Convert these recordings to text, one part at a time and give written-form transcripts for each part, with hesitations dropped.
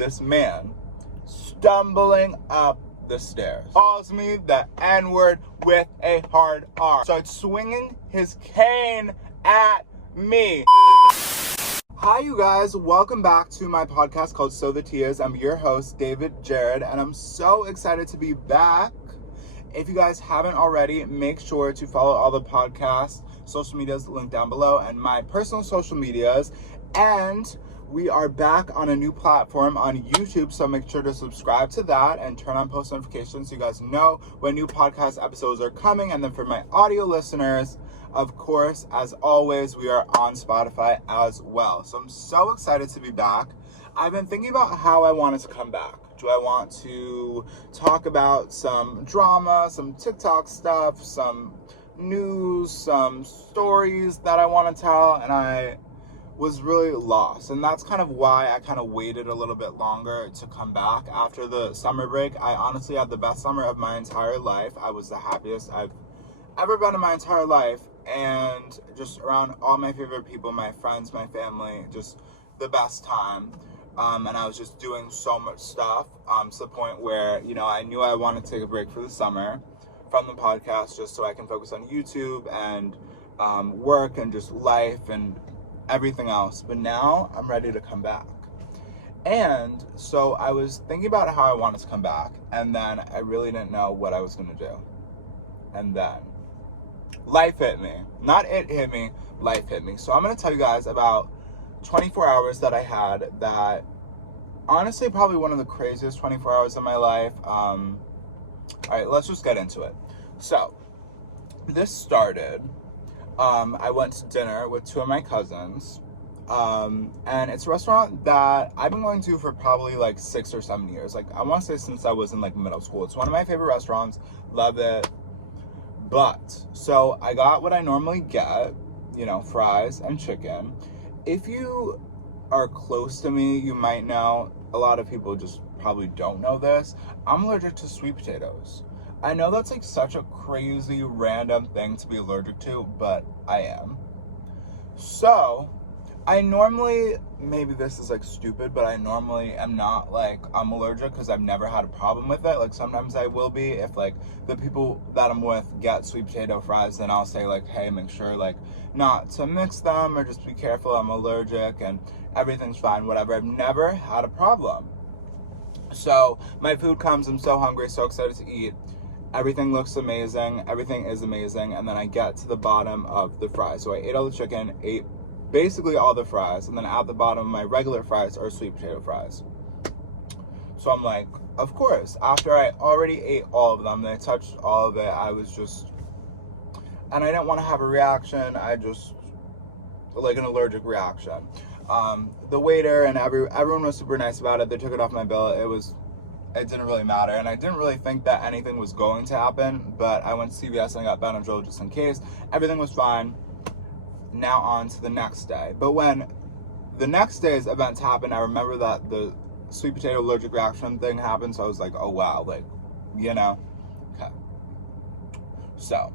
this man stumbling up the stairs calls me the N-word with a hard R. Starts swinging his cane at me. Hi, you guys. Welcome back to my podcast called So the Tea Is. I'm your host, David Jared, and I'm so excited to be back. If you guys haven't already, make sure to follow all the podcast social medias linked down below and my personal social medias. And we are back on a new platform on YouTube, so make sure to subscribe to that and turn on post notifications so you guys know when new podcast episodes are coming. And then for my audio listeners, of course, as always, we are on Spotify as well. So I'm so excited to be back. I've been thinking about how I wanted to come back. Do I want to talk about some drama, some TikTok stuff, some news, some stories that I want to tell? And I was really lost. And that's kind of why I kind of waited a little bit longer to come back after the summer break. I honestly had the best summer of my entire life. I was the happiest I've ever been in my entire life. And just around all my favorite people, my friends, my family, just the best time. And I was just doing so much stuff to the point where, you know, I knew I wanted to take a break for the summer from the podcast just so I can focus on YouTube and work and just life and everything else. But now I'm ready to come back. And so I was thinking about how I wanted to come back, and then I really didn't know what I was going to do. And then life hit me. Not it hit me, life hit me. So I'm going to tell you guys about 24 hours that I had that honestly probably one of the craziest 24 hours of my life. All right, let's just get into it. So this started, I went to dinner with two of my cousins, and it's a restaurant that I've been going to for probably like 6 or 7 years. Like, I want to say since I was in like middle school. It's one of my favorite restaurants, love it. But, so I got what I normally get, you know, fries and chicken. If you are close to me, you might know, a lot of people just probably don't know this, I'm allergic to sweet potatoes. I know that's like such a crazy random thing to be allergic to, but I am. So, I normally, maybe this is like stupid, but I normally am not like, I'm allergic because I've never had a problem with it. Like, sometimes I will be if like the people that I'm with get sweet potato fries, then I'll say like, hey, make sure like not to mix them or just be careful, I'm allergic and everything's fine, whatever. I've never had a problem. So my food comes, I'm so hungry, so excited to eat. Everything looks amazing, everything is amazing, and then I get to the bottom of the fries. So I ate all the chicken, ate basically all the fries, and then at the bottom of my regular fries are sweet potato fries. So I'm like, of course, after I already ate all of them, and I touched all of it, I was just, and I didn't want to have a reaction, I just, like an allergic reaction. The waiter and everyone was super nice about it. They took it off my bill. It didn't really matter, and I didn't really think that anything was going to happen, but I went to CVS and I got Benadryl just in case. Everything was fine. Now on to the next day. But when the next day's events happened, I remember that the sweet potato allergic reaction thing happened, so I was like, oh wow, like, you know. Okay. So,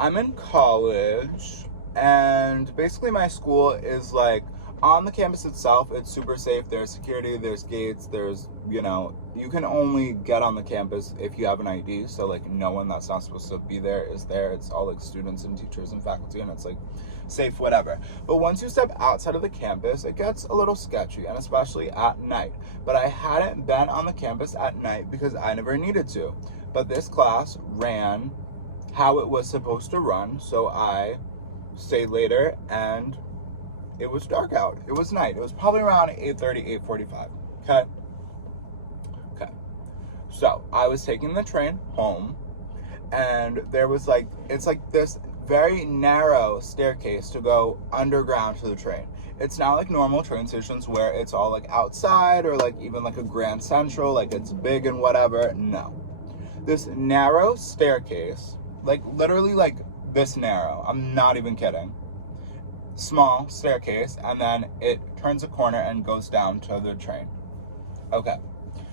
I'm in college, and basically my school is like, on the campus itself, it's super safe. There's security, there's gates, there's, you know, you can only get on the campus if you have an ID. So, like, no one that's not supposed to be there is there. It's all, like, students and teachers and faculty, and it's, like, safe, whatever. But once you step outside of the campus, it gets a little sketchy, and especially at night. But I hadn't been on the campus at night because I never needed to. But this class ran how it was supposed to run, so I stayed later, and it was dark out. It was night. It was probably around 8:30, 8:45. Okay? Okay. So, I was taking the train home, and there was like, it's like this very narrow staircase to go underground to the train. It's not like normal train stations where it's all like outside or like even like a Grand Central, like it's big and whatever. No. This narrow staircase, like literally like this narrow. I'm not even kidding. Small staircase, and then it turns a corner and goes down to the train. Okay.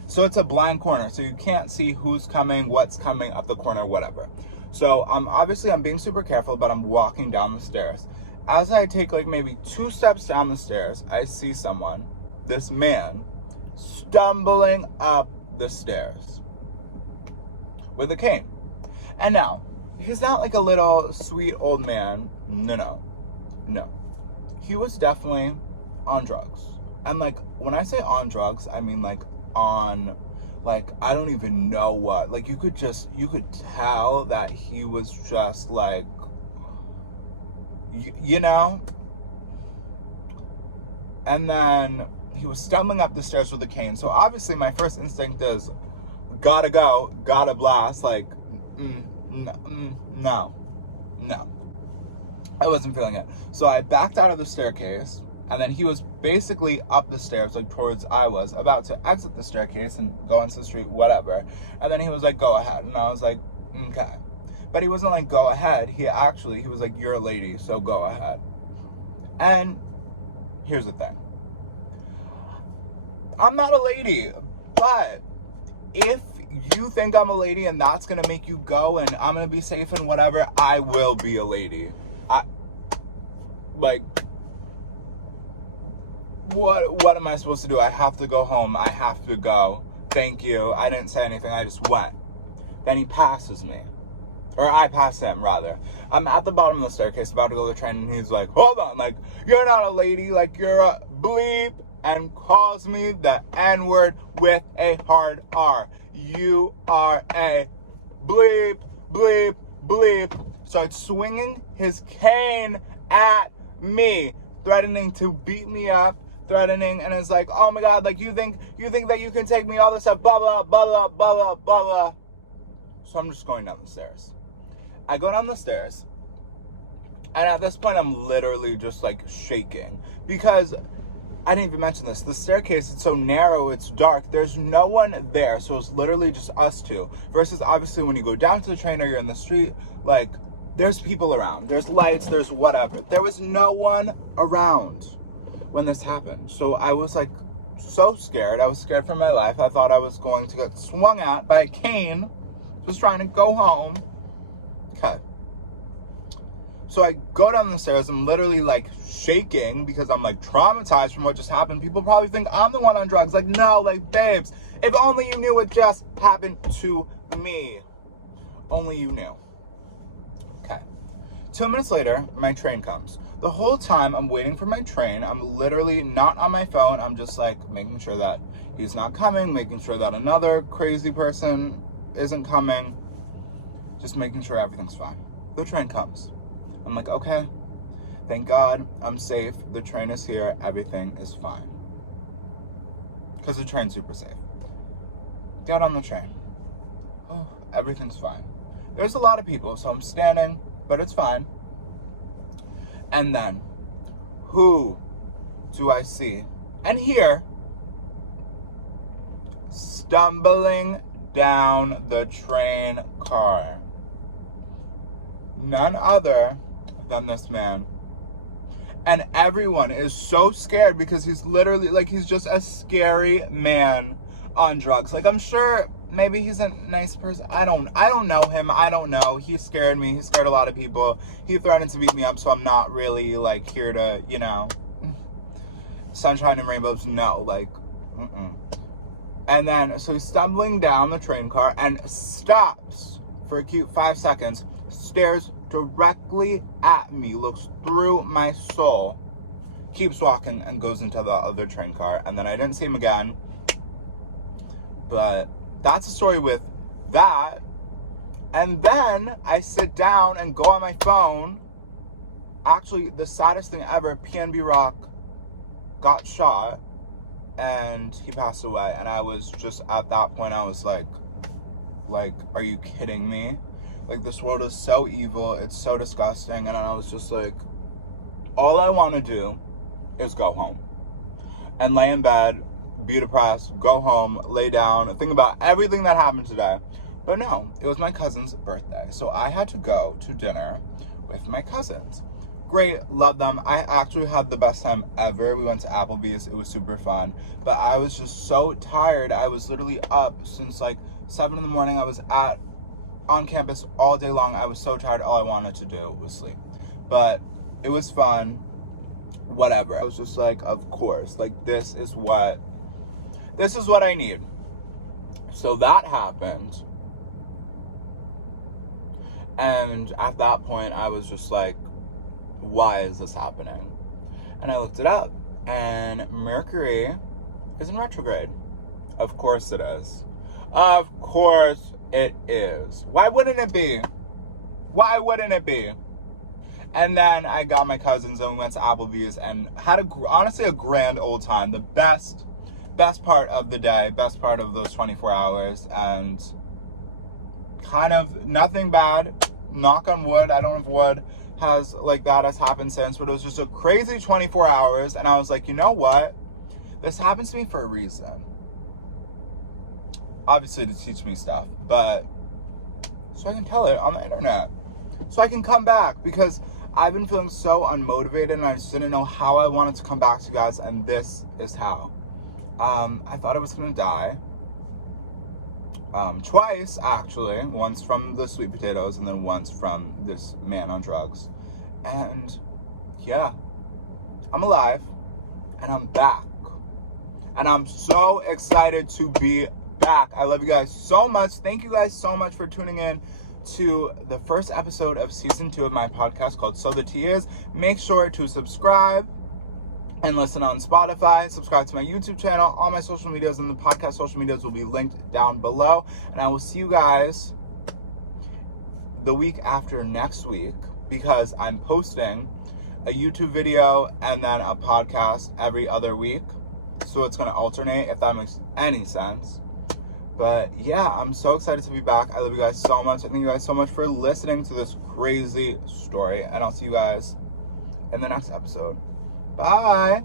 So it's a blind corner, so you can't see who's coming, what's coming up the corner, whatever. So obviously I'm being super careful, but I'm walking down the stairs. As I take like maybe 2 steps down the stairs, I see someone, this man, stumbling up the stairs with a cane. And now, he's not like a little sweet old man. No. He was definitely on drugs. And like, when I say on drugs, I mean like on, like, I don't even know what. Like, you could tell that he was just like, you know? And then he was stumbling up the stairs with a cane. So obviously my first instinct is, gotta go, gotta blast. Like, no. I wasn't feeling it. So I backed out of the staircase, and then he was basically up the stairs, like towards I was, about to exit the staircase and go into the street, whatever. And then he was like, go ahead. And I was like, okay. But he wasn't like, go ahead. He was like, you're a lady, so go ahead. And here's the thing. I'm not a lady, but if you think I'm a lady and that's gonna make you go and I'm gonna be safe and whatever, I will be a lady. What am I supposed to do? I have to go home. I have to go. Thank you. I didn't say anything. I just went. Then he passes me. Or I pass him, rather. I'm at the bottom of the staircase, about to go to the train, and he's like, hold on, like, you're not a lady, like, you're a bleep, and calls me the N-word with a hard R. You are a bleep, bleep, bleep. Starts swinging his cane at me, threatening to beat me up, and it's like, oh my God, like, you think that you can take me, all this stuff, blah, blah, blah, blah, blah, blah, blah, blah. So I'm just going down the stairs. I go down the stairs, and at this point, I'm literally just, like, shaking, because I didn't even mention this. The staircase, it's so narrow, it's dark. There's no one there, so it's literally just us two. Versus, obviously, when you go down to the train or you're in the street, like, there's people around. There's lights, there's whatever. There was no one around when this happened. So I was, like, so scared. I was scared for my life. I thought I was going to get swung at by a cane. Just trying to go home. Okay. So I go down the stairs. I'm literally, like, shaking because I'm, like, traumatized from what just happened. People probably think I'm the one on drugs. Like, no, like, babes, if only you knew what just happened to me. Only you knew. Okay. 2 minutes later, my train comes. The whole time I'm waiting for my train, I'm literally not on my phone. I'm just, like, making sure that he's not coming, making sure that another crazy person isn't coming, just making sure everything's fine. The train comes. I'm like, okay, thank God, I'm safe. The train is here. Everything is fine. Because the train's super safe. Get on the train. Oh, everything's fine. There's a lot of people, so I'm standing, but it's fine. And then, who do I see and hear stumbling down the train car? None other than this man. And everyone is so scared because he's literally, like, he's just a scary man on drugs. Like, I'm sure maybe he's a nice person. I don't know him. I don't know. He scared me. He scared a lot of people. He threatened to beat me up, so I'm not really, like, here to, you know, sunshine and rainbows. No, like, And then, so he's stumbling down the train car and stops for a cute 5 seconds, stares directly at me, looks through my soul, keeps walking, and goes into the other train car. And then I didn't see him again. But that's the story with that. And then I sit down and go on my phone. Actually, the saddest thing ever, PNB Rock got shot and he passed away. And I was just, at that point, I was like, are you kidding me? Like, this world is so evil. It's so disgusting. And I was just like, all I want to do is go home and lay in bed, be depressed, go home, lay down, think about everything that happened today. But no, it was my cousin's birthday. So I had to go to dinner with my cousins. Great, love them. I actually had the best time ever. We went to Applebee's. It was super fun. But I was just so tired. I was literally up since like 7 in the morning. I was on campus all day long. I was so tired. All I wanted to do was sleep. But it was fun. Whatever. I was just like, of course. Like, this is what... this is what I need. So that happened. And at that point, I was just like, why is this happening? And I looked it up, and Mercury is in retrograde. Of course it is. Of course it is. Why wouldn't it be? Why wouldn't it be? And then I got my cousins and we went to Applebee's and had honestly a grand old time. The best part of the day, best part of those 24 hours, and kind of nothing bad. Knock on wood. I don't know if wood has like that has happened since, but it was just a crazy 24 hours. And I was like, you know what? This happens to me for a reason. Obviously to teach me stuff, but so I can tell it on the internet. So I can come back, because I've been feeling so unmotivated and I just didn't know how I wanted to come back to you guys, and this is how. I thought I was gonna die. Twice, actually. Once from the sweet potatoes and then once from this man on drugs. And yeah, I'm alive and I'm back. And I'm so excited to be back. I love you guys so much. Thank you guys so much for tuning in to the first episode of season 2 of my podcast called So the Tea Is. Make sure to subscribe and listen on Spotify. Subscribe to my YouTube channel. All my social medias and the podcast social medias will be linked down below. And I will see you guys the week after next week, because I'm posting a YouTube video and then a podcast every other week. So it's going to alternate, if that makes any sense. But yeah, I'm so excited to be back. I love you guys so much. I thank you guys so much for listening to this crazy story. And I'll see you guys in the next episode. Bye.